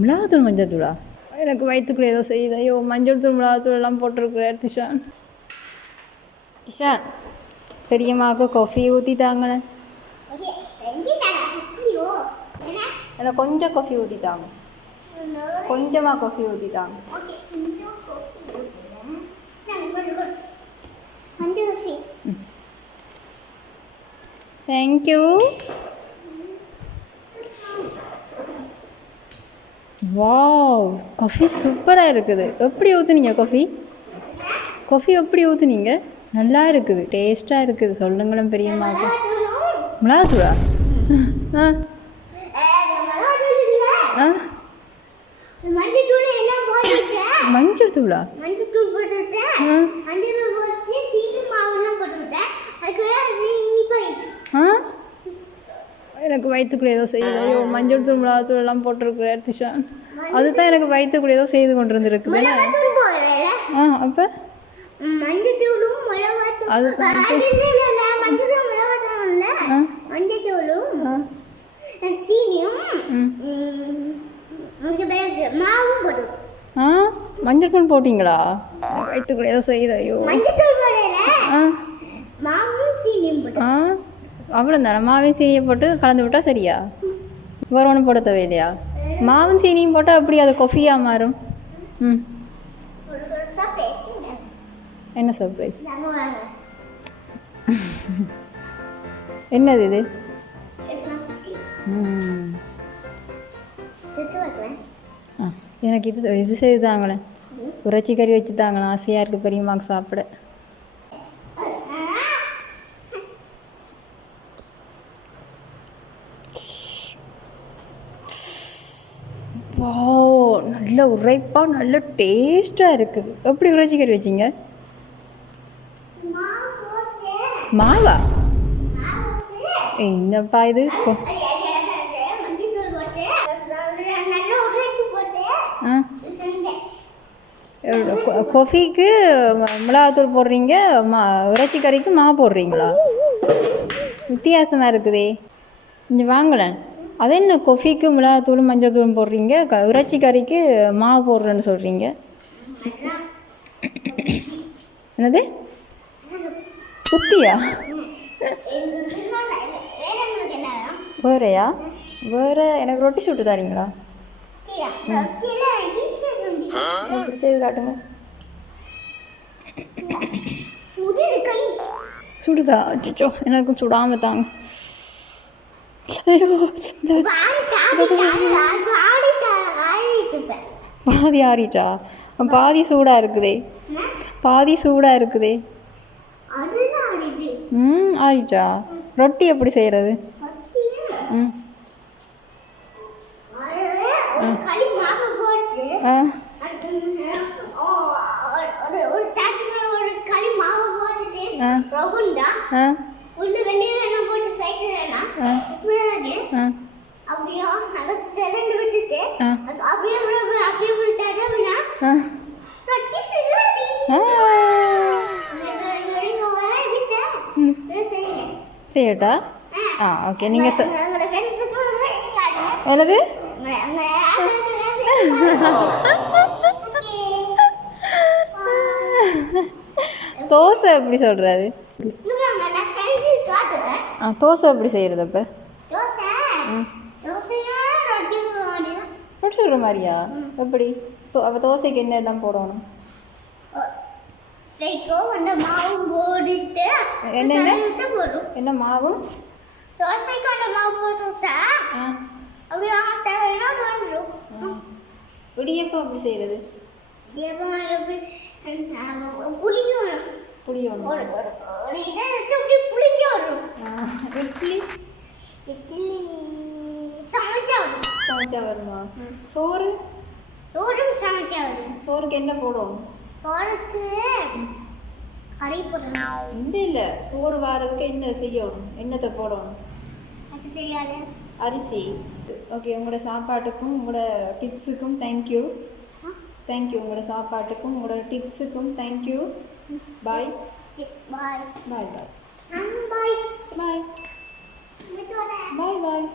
மிளகாத்தூள் மஞ்சள் தூளா? எனக்கு வயிற்றுக்குள்ள ஏதோ செய்யுது. ஐயோ, மஞ்சள் தூள் மிளகாத்தூள் எல்லாம் போட்டிருக்கிறார் திஷான். திஷான், பெரியம்மாவுக்கு காஃபி ஊற்றி தாங்களேன். எனக்கு கொஞ்சம் காஃபி ஊற்றி தாங்க, கொஞ்சமாக காஃபி ஊற்றி தாங்க. தேங்க்யூ. வாவ், காஃபி சூப்பராக இருக்குது. எப்படி ஊற்றுனீங்க காஃபி? காஃபி எப்படி ஊற்றுனீங்க? நல்லா இருக்குது, டேஸ்ட்டாக இருக்குது. சொல்லுங்களேன் பெரியம்மாவுக்கு. மிளகாத்தூளா? ஆ ஆ, மஞ்சள் தூளா? ஆ, எனக்கு வயிற்றுக்குள்ள ஏதோ செய்யுது. ஐயோ, மஞ்சள் தூள் மிளகாத்தூள் எல்லாம் போட்டிருக்கிறார் திஷான். அதுதான் எனக்கு வயிற்றுக்குள்ள ஏதோ செய்து கொண்டு இருந்துருக்குது. ஆ, அப்போ அது மஞ்சள் தூள் போட்டிங்களா? வயிற்றுக்குள்ள ஏதோ செய்யுது. ஐயோ, அவ்வளோதானே? மாவையும் சீனியும் போட்டு கலந்து விட்டால் சரியா? வேறு ஒன்றும் போட தேவையில்லையா? மாவும் சீனியும் போட்டால் அப்படி அது கொஃபியாக மாறும். ம், என்ன சர்ப்ரைஸ்? என்னது இது? எனக்கு இது செய்து தாங்களேன். இறைச்சி கறி வச்சு தாங்களேன். ஆசையாக இருக்குது பெரியம்மாக்கு சாப்பிட. வா, நல்ல உரைப்பாக நல்ல டேஸ்ட்டாக இருக்குது. எப்படி இறைச்சி கறி வச்சிங்க? மாவா? என்னப்பா இது? காஃபிக்கு மிளகாத்தூள் போடுறீங்க, இறைச்சி கறிக்கு மாவு போடுறீங்களா? வித்தியாசமாக இருக்குதே. இங்கே வாங்கலேன். அது என்ன காஃபிக்கு மிளகாத்தூள் மஞ்சள் தூள் போடுறீங்க, இறைச்சி கறிக்கு மாவு போடுறேன்னு சொல்கிறீங்க? என்னது? குத்தியா? வேறையா? வேறு எனக்கு ரொட்டி சுட்டு தரீங்களா? எப்படி செய்து காட்டுங்க. சுடுதா? அச்சோ, எனக்கும் சுடாமல் தாங்க. ஐயோ, பாதி ஆறிட்டா? பாதி சூடாக இருக்குதே. பாதி சூடாக இருக்குதே. ம், ஆறிட்டா? ரொட்டி எப்படி செய்கிறது? ம், ஆ, செய்யட்டா? ஆ, ஓகே. நீங்கள் என்னது? தோசை எப்படி சொல்கிறது? தோசை எப்படி செய்கிறது? அப்போ ரொட்டி சொல்கிற மாதிரியா? எப்படி? அப்போ தோசைக்கு என்ன எல்லாம் போடணும்? என்ன மாவு? இடியப்பம் எப்படி செய்கிறது? சமைச்சா வருமா? சோறு? சோறுக்கு என்ன போடும்? இல்லை, சோறு வாரதுக்கு என்ன செய்யணும்? என்னத்தை போடணும்? அரிசி. ஓகே, உங்களோட சாப்பாட்டுக்கும் உங்களோட டிப்ஸுக்கும் தேங்க்யூ. தேங்க்யூ. உங்களோட சாப்பாட்டுக்கும் உங்களோட டிப்ஸுக்கும் தேங்க்யூ. பாய் பாய் பாய் பாய் பாய் பாய் பாய்.